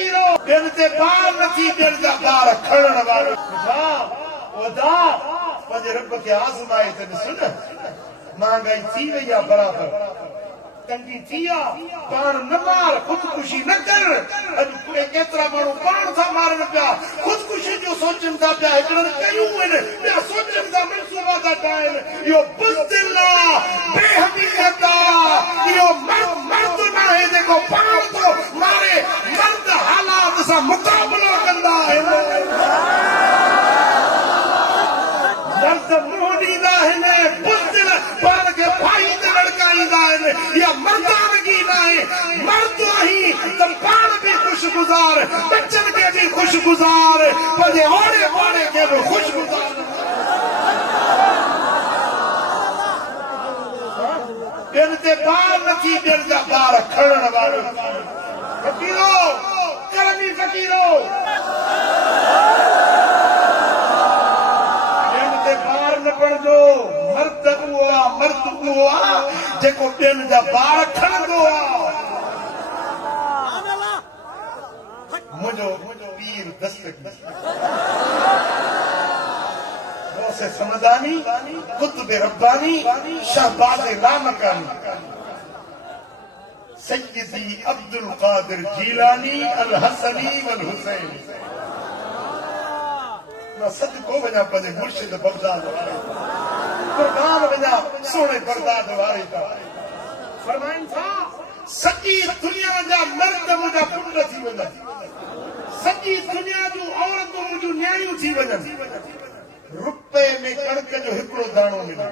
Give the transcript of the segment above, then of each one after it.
फकीरो दिन ते बार नथी दिन जा बार खणण वालो ओदा पंहिंजे रब खे आज़माए त सुन महांगाई थी वई आहे बराबर तंगी थी आहे पाण न मार ख़ुदकुशी न कर अॼु केतिरा माण्हू पाण था मारनि पिया ख़ुदकुशी जो सोचनि था पिया हिकिड़नि कयूं आहिनि ॿिया सोचनि था मनसूबा था ठाहिनि इहो बुज़दिल आहे बेहमीअत आहे इहो मर्द नाहे जेको पाण थो मारे मर्द हालात सां मुक़ाबिलो कंदा आहिनि मर्द मुंहुं ॾींदा आहिनि बुज़दिल पाण खे भाई ते लड़काईंदा आहिनि इहा मर्दानगी न आहे मर्द आहीं त पाण बि ख़ुशगुज़ार बच्चनि खे बि ख़ुशगुज़ार पंहिंजे ओड़े पाड़े खे बि ख़ुशगुज़ार ॿियनि ते ॿार नथी ॿियनि जा ॿार खणण वारो फकीरो करमी फकीरो न पढ़जो मर्द उहो आहे जेको ॿियनि जा ॿार खणंदो आहे मुंहिंजो पीर दस्तक गौसे समदानी कुतुब रब्बानी शहबाज लामकानी सय्यदी अब्दुल कादिर जीलानी अल हसनी वल हुसैनी सदको वञा पंहिंजे मुर्शिद बगदाद वारे कुर्बान वञा सोने बगदाद वारे का फरमाइनि था सॼी दुनिया जा मर्द मुंहिंजा पुट थी वञनि सॼी दुनिया जूं औरतूं मुंहिंजूं न्याणियूं थी वञनि रुपए में कणक जो हिकिड़ो दाणो मिले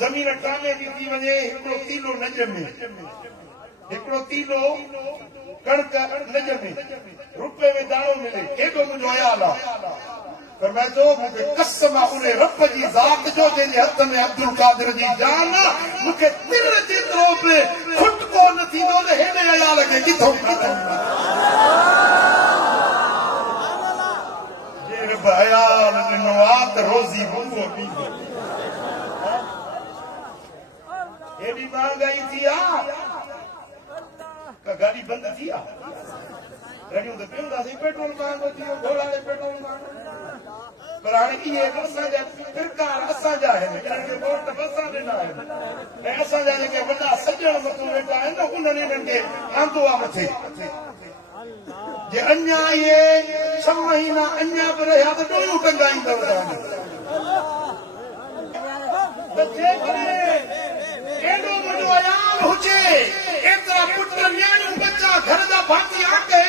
ज़मीन टामे जी थी वञे हिकिड़ो तीलो न ॼमे हिकिड़ो तीलो कणक न ॼमे रुपए में दाणो मिले केॾो मुंहिंजो अयाल आहे पर मैं तो मूंखे कसम आहे उन रब जी ज़ात जो जंहिंजे हथ में अब्दुल कादिर जी जान आहे मूंखे तिर जेतिरो बि खुटको न थींदो त हेॾे अयाल खे किथां जे रब अयाल ॾिनो आहे त रोज़ी मुंहिंजो ॾींदो हेॾी महांगाई थी आहे त गाॾी बंदि थी आहे गाड़ियूं त पींदासीं पेट्रोल महांगो थी वियो घोड़ाले पेट्रोल महांगो पर हाणे इहे असांजा किरदार असांजा आहिनि इन्हनि खे वोट बि असां ॾिना आहिनि ऐं असांजा जेके वॾा सॼण मथां वेठा आहिनि न उन्हनि इन्हनि खे आंदो आहे मथे जे अञा इहे 6 महीना अञा बि रहिया त ॾोयूं टंगाईंदव एॾो मुंहिंजो अयाल हुजे एतिरा पुट न्याणियूं बच्चा घर जा भाती आके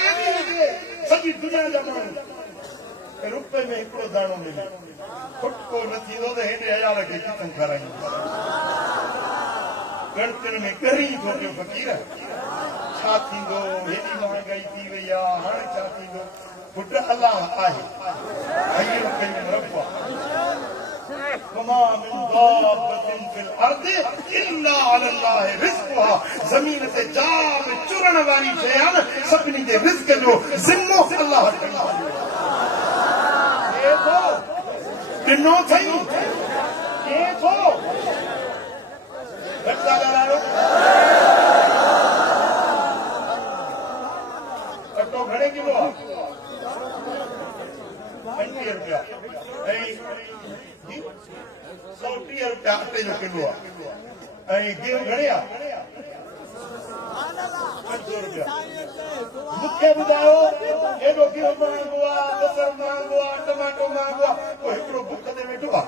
सॼी दुनिया जा माण्हू रुपए में हिकिड़ो दाणो मिले खुटको न थींदो त हेॾे अयाल खे किथां खाराईंदो गणतियुनि में करी थो पियो फ़कीर छा थींदो हेॾी महांगाई थी वई आहे हाणे छा थींदो पुट अलाह आहे ज़मीन ते जाम चुरण वारी शइ आहे न सभिनी जे रिज़्क़ जो ज़िम्मो अलाह ॾिनो अथई केर थो घटि था ॻाल्हायो अटो घणे किलो आहे 35 रुपया ऐं 130 रुपया अटे जो किलो आहे ऐं गेहूं घणे आहे 500 रुपया मूंखे ॿुधायो एॾो गेहूं महांगो आहे बसर महांगो आहे टमाटो महांगो आहे पोइ हिकिड़ो बुख ते वेठो आहे